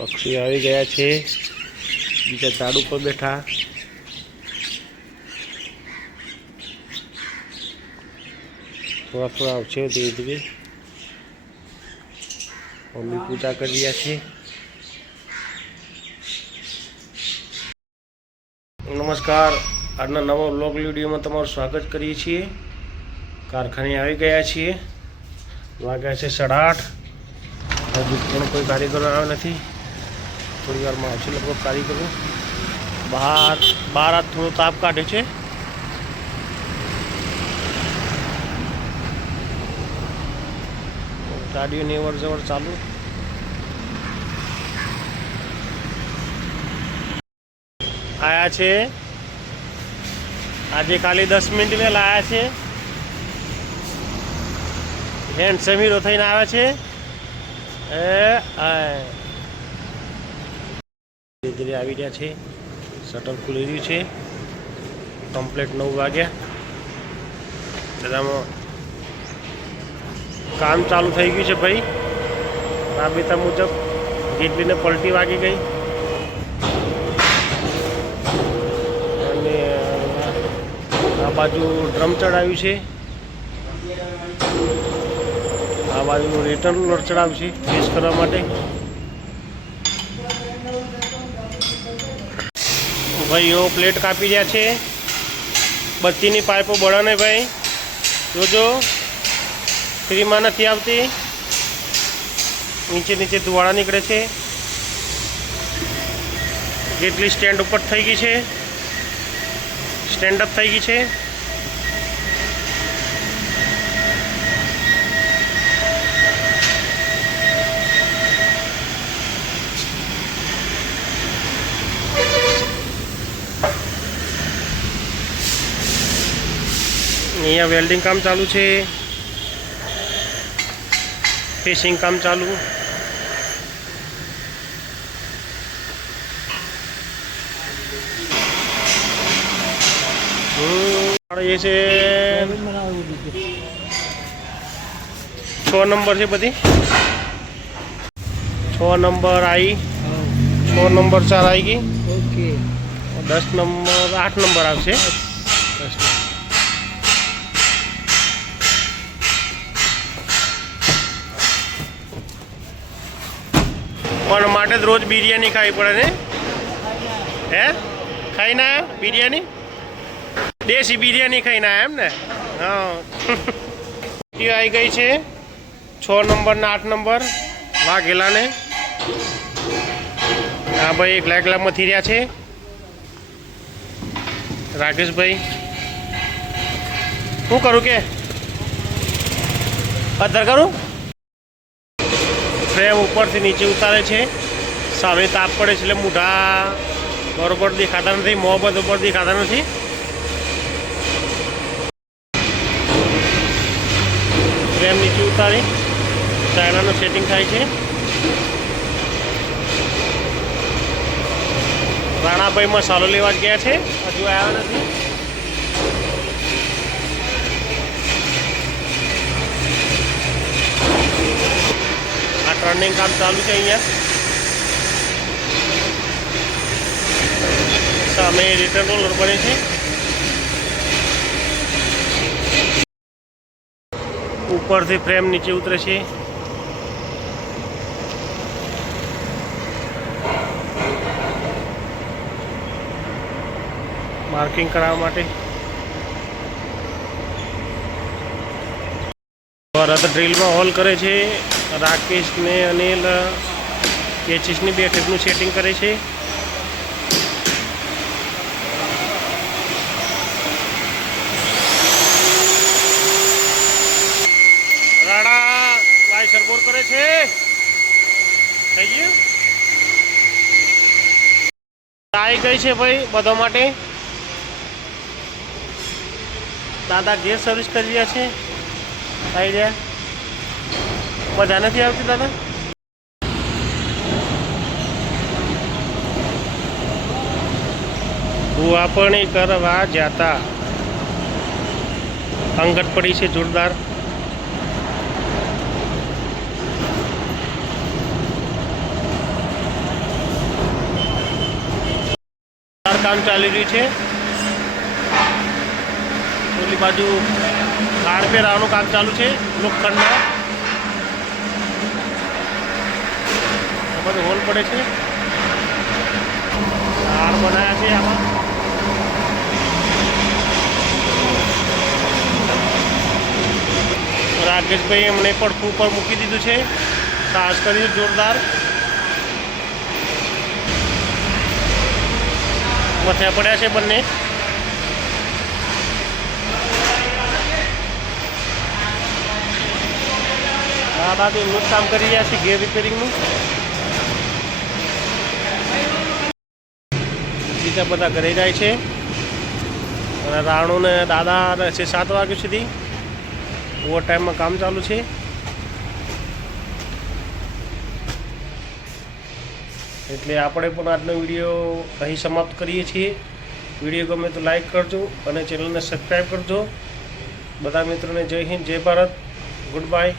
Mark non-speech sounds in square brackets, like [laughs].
પક્ષી આવી ગયા છે. બીજા ઝાડ ઉપર બેઠા. થોડા થોડા આવશે ધીરે ધીરે. મમ્મી પૂજા કરી રહ્યા છે. નમસ્કાર. આજના નવા બ્લોગ વિડીયોમાં તમારું સ્વાગત કરીએ છીએ. કારખાને આવી ગયા છીએ. વાગ્યા છે સાડા આઠ. હજુ પણ કોઈ કારીગરો આવ્યો નથી. થોડી વારમાં આવશે, લગભગ કારીગરો બહાર બહાર આ થોડો તાપ કાઢે છે. ગાડીઓની અવર જવર ચાલુ. આયા છે. આજે ખાલી દસ મિનિટ વહેલા આવ્યા છે. હેન્ડ સમીરો થઈને આવ્યા છે. એ ધીરે આવી રહ્યા છે. શટર ખુલી રહ્યું છે. કમ્પ્લેટ નવ વાગ્યા. બધામાં કામ ચાલુ થઈ ગયું છે ભાઈ. રાબેતા મુજબ ગેટલીને પલટી વાગી ગઈ. અને આ બાજુ ડ્રમ ચડાવ્યું છે. આ બાજુ રિટર્ન ચડાવ્યું છે. ફેસ કરવા માટે. ભાઈઓ પ્લેટ કાપી રહ્યા છે. બત્તીની પાઇપો બળાને ભાઈ. જોજો. ફ્રીમાં નથી આવતી. નીચે નીચે ધુવાળા નીકળે છે. કેટલી સ્ટેન્ડ ઉપર થઈ ગઈ છે. સ્ટેન્ડ અપ થઈ ગઈ છે. અહીંયા વેલ્ડિંગ કામ ચાલુ છે. ફિશિંગ કામ ચાલુ. એ છે. છ નંબર છે બધી. છ નંબર આવી છ નંબર ચાર આવી ગઈ. ઓકે દસ નંબર આઠ નંબર આવશે. દસ નંબર. પણ માટે જ રોજ બિરયાની ખાવી પડે ને? હે? ખાઈને આવ્યા બિરયાની? દેશી બિરયાની ખાઈને આવ્યા એમ ને? હા. [laughs] આવી ગઈ છે છ નંબર ને આઠ નંબર વાઘેલાને. હા ભાઈ એકલા એકલામાં થી રહ્યા છે. રાકેશભાઈ. શું કરું કે? અધર કરું? ફ્રેમ ઉપરથી નીચે ઉતારે છે. સામે તાપ પડે છે એટલે મૂઢા બરોબર દેખાતા નથી, મોહબત ઉપર દેખાતા નથી. ફ્રેમ નીચે ઉતારી ચાઇનાનું સેટિંગ થાય છે. રાણાભાઈ મસાલો લેવા ગયા છે, હજુ આવ્યા નથી. આ ટર્નિંગ કામ ચાલુ છે અહીંયા. સામે રિટર્ન રોલર બને છે. ઉપરથી ફ્રેમ નીચે ઉતરે છે. માર્કિંગ કરાવવા માટે. ભરત ડ્રીલમાં હોલ કરે છે. રાકેશ ને અનિલ કેચીસની બેઠકનું સેટિંગ કરે છે. રાણા વાયસર બોર કરે છે. થઈ ગયું? આવી ગઈ છે ભાઈ બધા માટે. દાદા ગેર સર્વિસ કરી રહ્યા છે. આઈડિયા મજા નથી આવતી તને ભૂવાપણી કરવા જતા. અંગત પડી છે જોરદાર. કામ ચાલી રહ્યું છે. ઓલી બાજુ લાડ પહેરાવાનું કામ ચાલુ છે લોખંડના આ બધું હોલ પડે છે. લાડ બનાવ્યા છે આમાં. રાકેશભાઈ એમણે પડખું ઉપર મૂકી દીધું છે. સાસ કર્યું જોરદાર. મથ્યા પડ્યા છે બંને. આ બાજુ એમનું કામ કરી રહ્યા છે ગેર રિપેરિંગનું બીજા બધા ઘરે જાય છે. અને રાણુ ને દાદા છે સાત વાગ્યા સુધી ઓવર ટાઈમમાં કામ ચાલુ છે. એટલે આપણે પણ આજનો વીડિયો અહીં સમાપ્ત કરીએ છીએ. વીડિયો ગમે તો લાઈક કરજો અને ચેનલને સબસ્ક્રાઈબ કરજો. બધા મિત્રોને જય હિન્દ, જય ભારત. Good bye